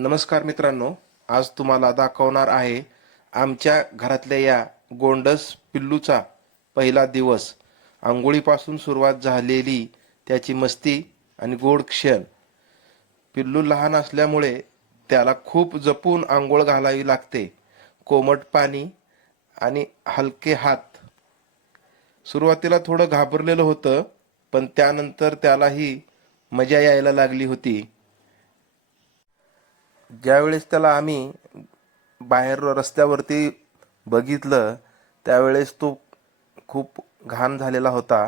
नमस्कार मित्रांनो, आज तुम्हाला दाखवणार आहे आमच्या घरातल्या या गोंडस पिल्लूचा पहिला दिवस. अंघोळीपासून सुरुवात झालेली त्याची मस्ती आणि गोड क्षण. पिल्लू लहान असल्यामुळे त्याला खूप जपून अंघोळ घालावी लागते. कोमट पाणी आणि हलके हात. सुरुवातीला थोडं घाबरलेलं होतं, पण त्यानंतर त्यालाही मजा यायला लागली होती. ज्यावेळेस त्याला आम्ही बाहेर रस्त्यावरती बघितलं, त्यावेळेस तो खूप घाण झालेला होता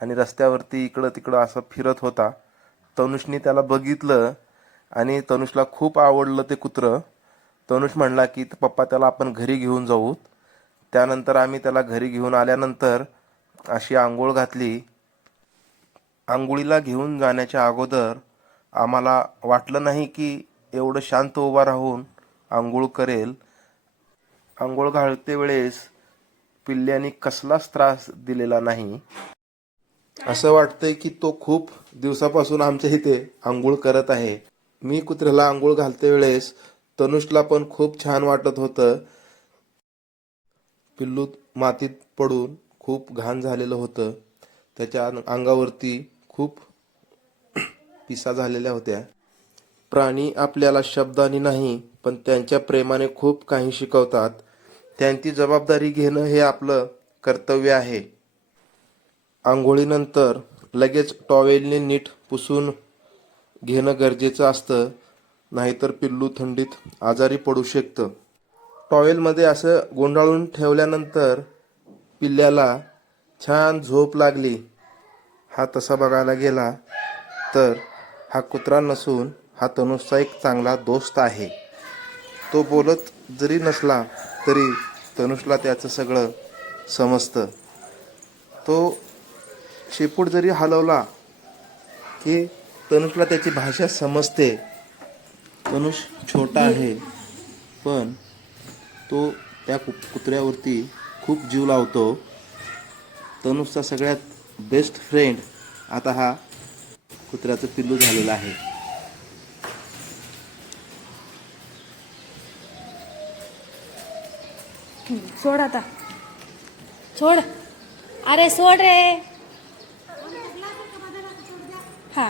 आणि रस्त्यावरती इकडं तिकडं असं फिरत होता. तनुषने त्याला बघितलं आणि तनुषला खूप आवडलं ते कुत्रं. तनुष म्हणला की पप्पा त्याला आपण घरी घेऊन जाऊ. त्यानंतर आम्ही त्याला घरी घेऊन आल्यानंतर अशी आंघोळ घातली. आंघोळीला घेऊन जाण्याच्या अगोदर आम्हाला वाटलं नाही की एवढं शांत उभा राहून आंघोळ करेल. आंघोळ घालते वेळेस पिल्ल्याने कसलाच त्रास दिलेला नाही. असं वाटतंय की तो खूप दिवसापासून आमच्या इथे आंघोळ करत आहे. मी कुत्र्याला आंघोळ घालते वेळेस तनुषला पण खूप छान वाटत होतं. पिल्लू मातीत पडून खूप घाण झालेलं होतं. त्याच्या अंगावरती खूप पिसा झालेल्या होत्या. प्राणी आपल्याला शब्दांनी नाही, पण त्यांच्या प्रेमाने खूप काही शिकवतात. त्यांची जबाबदारी घेणं हे आपलं कर्तव्य आहे. आंघोळीनंतर लगेच टॉवेलने नीट पुसून घेणं गरजेचं असतं, नाहीतर पिल्लू थंडीत आजारी पडू शकतं. टॉवेलमध्ये असं गुंडाळून ठेवल्यानंतर पिल्ल्याला छान झोप लागली. हा तसा बघायला गेला तर हा कुत्रा नसून हा तनुषचा एक चांगला दोस्त आहे. तो बोलत जरी नसला तरी तनुषला त्याचं सगळं समजतं. तो शेपूट जरी हलवला की तनुषला त्याची भाषा समजते. तनुष छोटा आहे, पण तो त्या कुत्र्यावरती खूप जीव लावतो. तनुषचा सगळ्यात बेस्ट फ्रेंड आता हा कुत्र्याचं पिल्लू झालेलं आहे. सोड आता, सोड. अरे सोड रे. हा